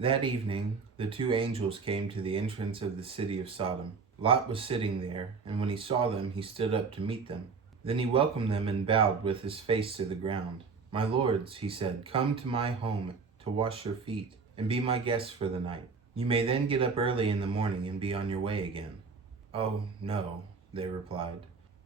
That evening, the two angels came to the entrance of the city of Sodom. Lot was sitting there, and when he saw them, he stood up to meet them. Then he welcomed them and bowed with his face to the ground. "My lords," he said, "come to my home to wash your feet and be my guests for the night. You may then get up early in the morning and be on your way again." "Oh, no," they replied.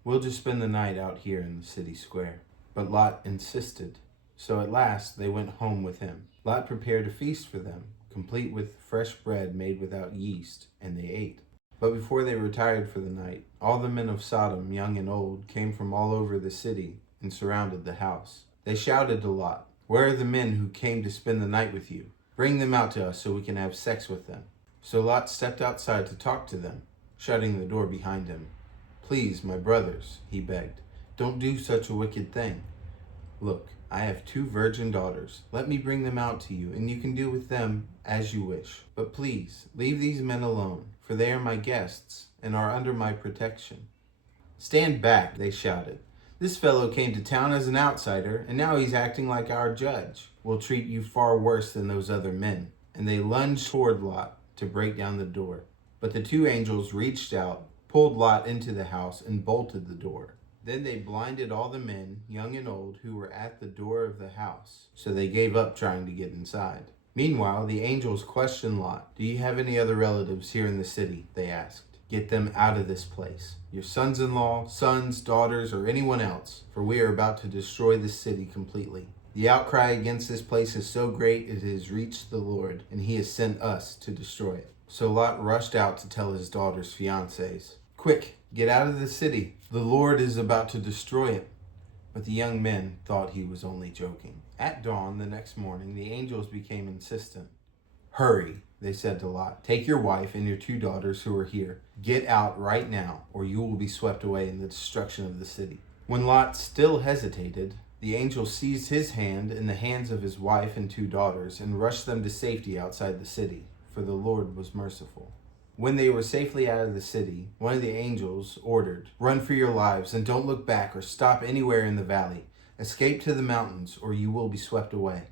"We'll just spend the night out here in the city square." But Lot insisted. So at last they went home with him. Lot prepared a feast for them, complete with fresh bread made without yeast, and they ate. But before they retired for the night, all the men of Sodom, young and old, came from all over the city and surrounded the house. They shouted to Lot, "Where are the men who came to spend the night with you? Bring them out to us so we can have sex with them." So Lot stepped outside to talk to them, shutting the door behind him. "Please, my brothers," he begged, "don't do such a wicked thing. Look, I have 2 virgin daughters. Let me bring them out to you, and you can do with them as you wish. But please, leave these men alone, for they are my guests and are under my protection." "Stand back," they shouted. "This fellow came to town as an outsider, and now he's acting like our judge. We'll treat you far worse than those other men." And they lunged toward Lot to break down the door. But the 2 angels reached out, pulled Lot into the house, and bolted the door. Then they blinded all the men, young and old, who were at the door of the house, so they gave up trying to get inside. Meanwhile, the angels questioned Lot. "Do you have any other relatives here in the city?" they asked. "Get them out of this place, your sons-in-law, sons, daughters, or anyone else, for we are about to destroy this city completely. The outcry against this place is so great it has reached the Lord, and he has sent us to destroy it." So Lot rushed out to tell his daughter's fiancés, "Quick, get out of the city. The Lord is about to destroy it." But the young men thought he was only joking. At dawn the next morning, the angels became insistent. "Hurry," they said to Lot. "Take your wife and your 2 daughters who are here. Get out right now, or you will be swept away in the destruction of the city." When Lot still hesitated, the angel seized his hand and the hands of his wife and 2 daughters and rushed them to safety outside the city, for the Lord was merciful. When they were safely out of the city, one of the angels ordered, "Run for your lives and don't look back or stop anywhere in the valley. Escape to the mountains or you will be swept away."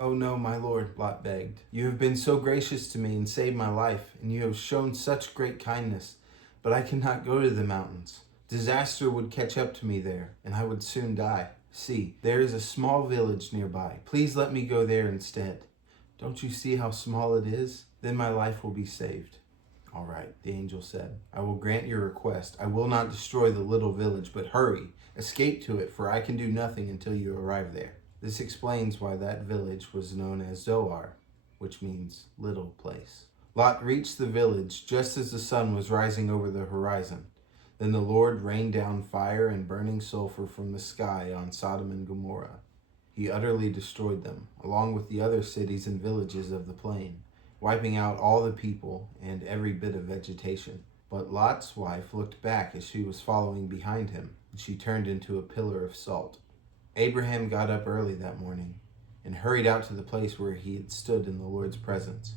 "Oh no, my lord," Lot begged. "You have been so gracious to me and saved my life, and you have shown such great kindness. But I cannot go to the mountains. Disaster would catch up to me there, and I would soon die. See, there is a small village nearby. Please let me go there instead." "Don't you see how small it is? Then my life will be saved." "All right," the angel said. "I will grant your request. I will not destroy the little village, but hurry, escape to it, for I can do nothing until you arrive there." This explains why that village was known as Zoar, which means little place. Lot reached the village just as the sun was rising over the horizon. Then the Lord rained down fire and burning sulfur from the sky on Sodom and Gomorrah. He utterly destroyed them, along with the other cities and villages of the plain, wiping out all the people and every bit of vegetation. But Lot's wife looked back as she was following behind him, and she turned into a pillar of salt. Abraham got up early that morning and hurried out to the place where he had stood in the Lord's presence.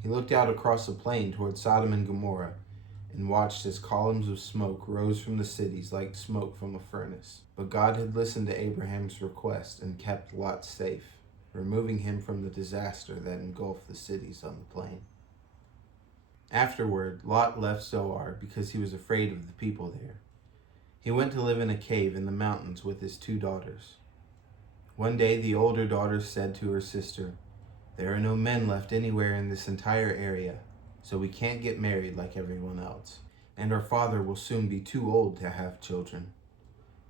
He looked out across the plain toward Sodom and Gomorrah and watched as columns of smoke rose from the cities like smoke from a furnace. But God had listened to Abraham's request and kept Lot safe, removing him from the disaster that engulfed the cities on the plain. Afterward, Lot left Zoar because he was afraid of the people there. He went to live in a cave in the mountains with his 2 daughters. One day the older daughter said to her sister, "There are no men left anywhere in this entire area, so we can't get married like everyone else, and our father will soon be too old to have children.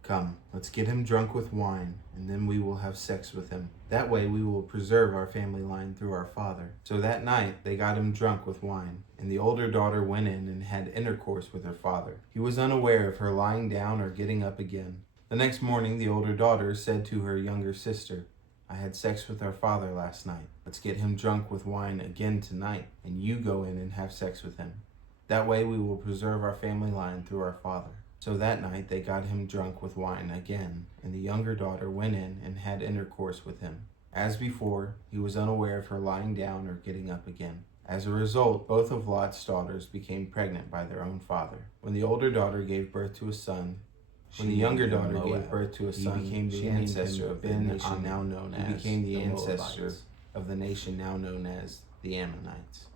Come, let's get him drunk with wine, and then we will have sex with him. That way we will preserve our family line through our father." So that night they got him drunk with wine, and the older daughter went in and had intercourse with her father. He was unaware of her lying down or getting up again. The next morning the older daughter said to her younger sister, "I had sex with our father last night. Let's get him drunk with wine again tonight, and you go in and have sex with him. That way we will preserve our family line through our father." So that night they got him drunk with wine again, and the younger daughter went in and had intercourse with him. As before, he was unaware of her lying down or getting up again. As a result, both of Lot's daughters became pregnant by their own father. When the older daughter gave birth to a son, When the younger daughter gave birth to a son, became the she named him ancestor of the Ben nation now known He as became the the ancestor Moabites. of the nation now known as the Ammonites.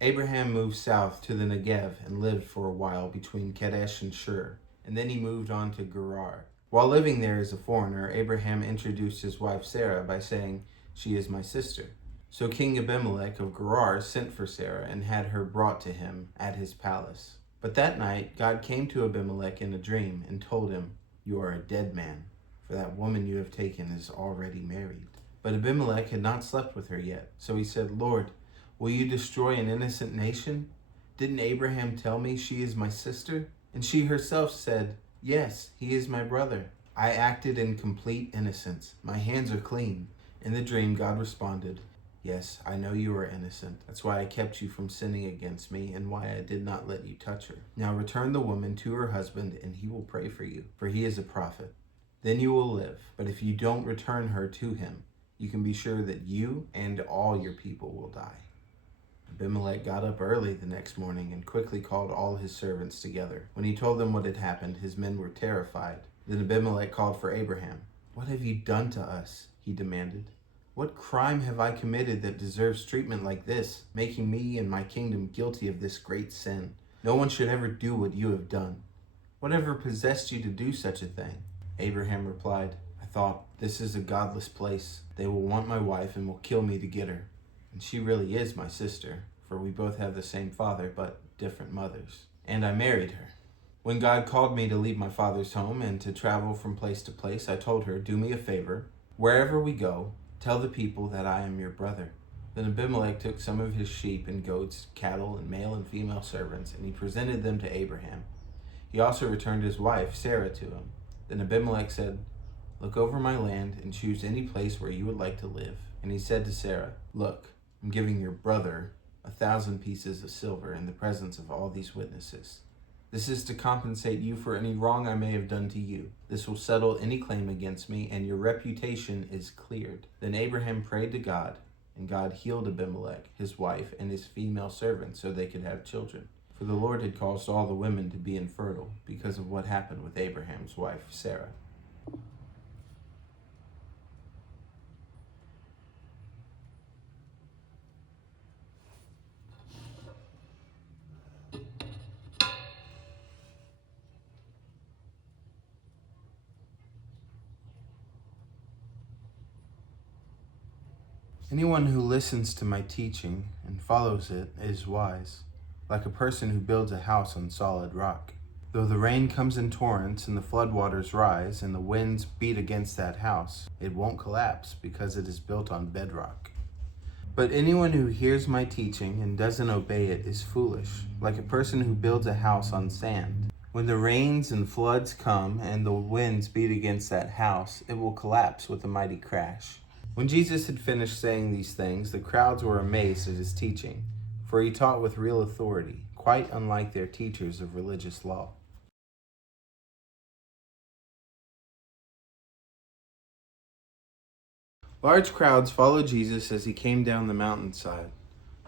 Abraham moved south to the Negev and lived for a while between Kadesh and Shur, and then he moved on to Gerar. While living there as a foreigner, Abraham introduced his wife Sarah by saying, "She is my sister." So King Abimelech of Gerar sent for Sarah and had her brought to him at his palace. But that night God came to Abimelech in a dream and told him, "You are a dead man, for that woman you have taken is already married." But Abimelech had not slept with her yet, so he said, "Lord, will you destroy an innocent nation? Didn't Abraham tell me she is my sister?" And she herself said, "Yes, he is my brother. I acted in complete innocence. My hands are clean." In the dream, God responded, "Yes, I know you are innocent. That's why I kept you from sinning against me and why I did not let you touch her. Now return the woman to her husband and he will pray for you, for he is a prophet. Then you will live. But if you don't return her to him, you can be sure that you and all your people will die." Abimelech got up early the next morning and quickly called all his servants together. When he told them what had happened, his men were terrified. Then Abimelech called for Abraham. "What have you done to us?" he demanded. "What crime have I committed that deserves treatment like this, making me and my kingdom guilty of this great sin? No one should ever do what you have done. Whatever possessed you to do such a thing?" Abraham replied, "I thought, this is a godless place. They will want my wife and will kill me to get her. And she really is my sister, for we both have the same father, but different mothers. And I married her. When God called me to leave my father's home and to travel from place to place, I told her, 'Do me a favor. Wherever we go, tell the people that I am your brother.' Then Abimelech took some of his sheep and goats, cattle, and male and female servants, and he presented them to Abraham. He also returned his wife, Sarah, to him. Then Abimelech said, 'Look over my land and choose any place where you would like to live.' And he said to Sarah, 'Look, I'm giving your brother 1,000 pieces of silver in the presence of all these witnesses. This is to compensate you for any wrong I may have done to you. This will settle any claim against me, and your reputation is cleared.' Then Abraham prayed to God, and God healed Abimelech, his wife, and his female servants so they could have children. For the Lord had caused all the women to be infertile because of what happened with Abraham's wife, Sarah. Anyone who listens to my teaching and follows it is wise, like a person who builds a house on solid rock. Though the rain comes in torrents and the floodwaters rise and the winds beat against that house, it won't collapse because it is built on bedrock. But anyone who hears my teaching and doesn't obey it is foolish, like a person who builds a house on sand. When the rains and floods come and the winds beat against that house, it will collapse with a mighty crash." When Jesus had finished saying these things, the crowds were amazed at his teaching, for he taught with real authority, quite unlike their teachers of religious law. Large crowds followed Jesus as he came down the mountainside.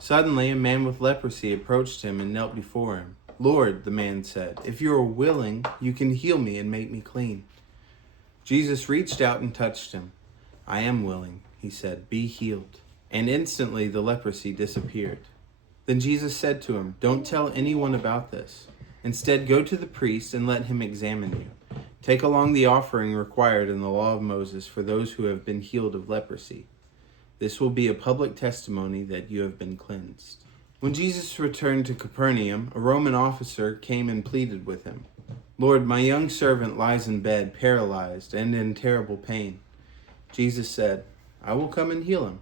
Suddenly, a man with leprosy approached him and knelt before him. "Lord," the man said, "if you are willing, you can heal me and make me clean." Jesus reached out and touched him. "I am willing," he said, "be healed." And instantly the leprosy disappeared. Then Jesus said to him, "Don't tell anyone about this. Instead, go to the priest and let him examine you. Take along the offering required in the law of Moses for those who have been healed of leprosy. This will be a public testimony that you have been cleansed." When Jesus returned to Capernaum, a Roman officer came and pleaded with him. "Lord, my young servant lies in bed, paralyzed and in terrible pain." Jesus said, "I will come and heal him."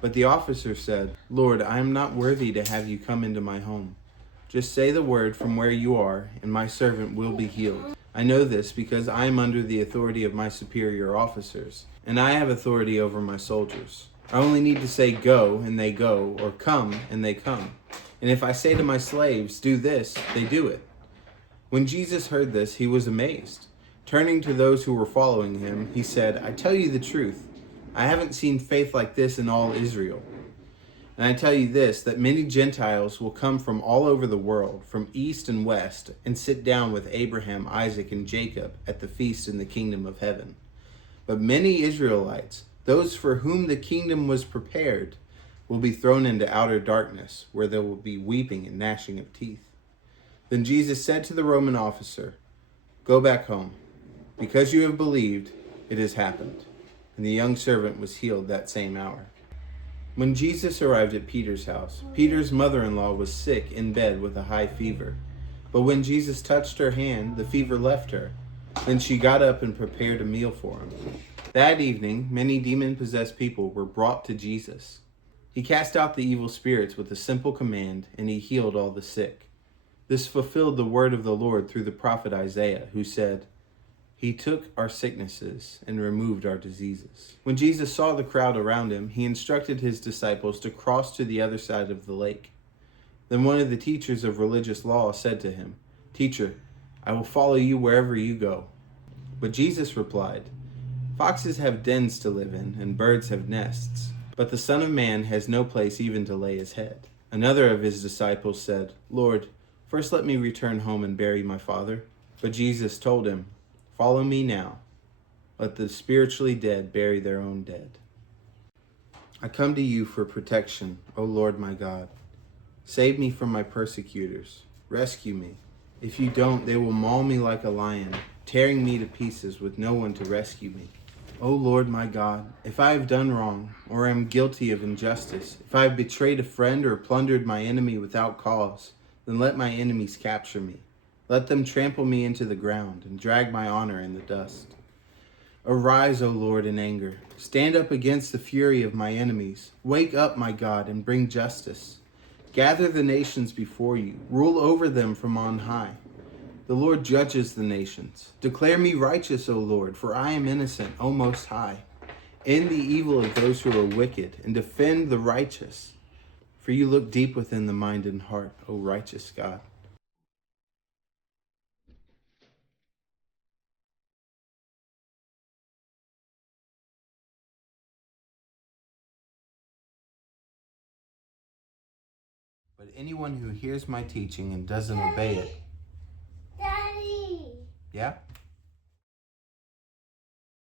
But the officer said, "Lord, I am not worthy to have you come into my home. Just say the word from where you are, and my servant will be healed. I know this because I am under the authority of my superior officers, and I have authority over my soldiers. I only need to say go, and they go, or come, and they come. And if I say to my slaves, do this, they do it." When Jesus heard this, he was amazed. Turning to those who were following him, he said, "I tell you the truth, I haven't seen faith like this in all Israel." And I tell you this, that many Gentiles will come from all over the world, from east and west, and sit down with Abraham, Isaac, and Jacob at the feast in the kingdom of heaven. But many Israelites, those for whom the kingdom was prepared, will be thrown into outer darkness, where there will be weeping and gnashing of teeth. Then Jesus said to the Roman officer, "Go back home. Because you have believed, it has happened." And the young servant was healed that same hour. When Jesus arrived at Peter's house, Peter's mother-in-law was sick in bed with a high fever. But when Jesus touched her hand, the fever left her. Then she got up and prepared a meal for him. That evening, many demon-possessed people were brought to Jesus. He cast out the evil spirits with a simple command, and he healed all the sick. This fulfilled the word of the Lord through the prophet Isaiah, who said, "He took our sicknesses and removed our diseases." When Jesus saw the crowd around him, he instructed his disciples to cross to the other side of the lake. Then one of the teachers of religious law said to him, "Teacher, I will follow you wherever you go." But Jesus replied, "Foxes have dens to live in, and birds have nests, but the Son of Man has no place even to lay his head." Another of his disciples said, "Lord, first let me return home and bury my father." But Jesus told him, "Follow me now. Let the spiritually dead bury their own dead." I come to you for protection, O Lord my God. Save me from my persecutors. Rescue me. If you don't, they will maul me like a lion, tearing me to pieces with no one to rescue me. O Lord my God, if I have done wrong, or am guilty of injustice, if I have betrayed a friend or plundered my enemy without cause, then let my enemies capture me. Let them trample me into the ground and drag my honor in the dust. Arise, O Lord, in anger. Stand up against the fury of my enemies. Wake up, my God, and bring justice. Gather the nations before you. Rule over them from on high. The Lord judges the nations. Declare me righteous, O Lord, for I am innocent, O Most High. End the evil of those who are wicked, and defend the righteous. For you look deep within the mind and heart, O righteous God. But anyone who hears my teaching and doesn't obey it. Daddy! Yeah?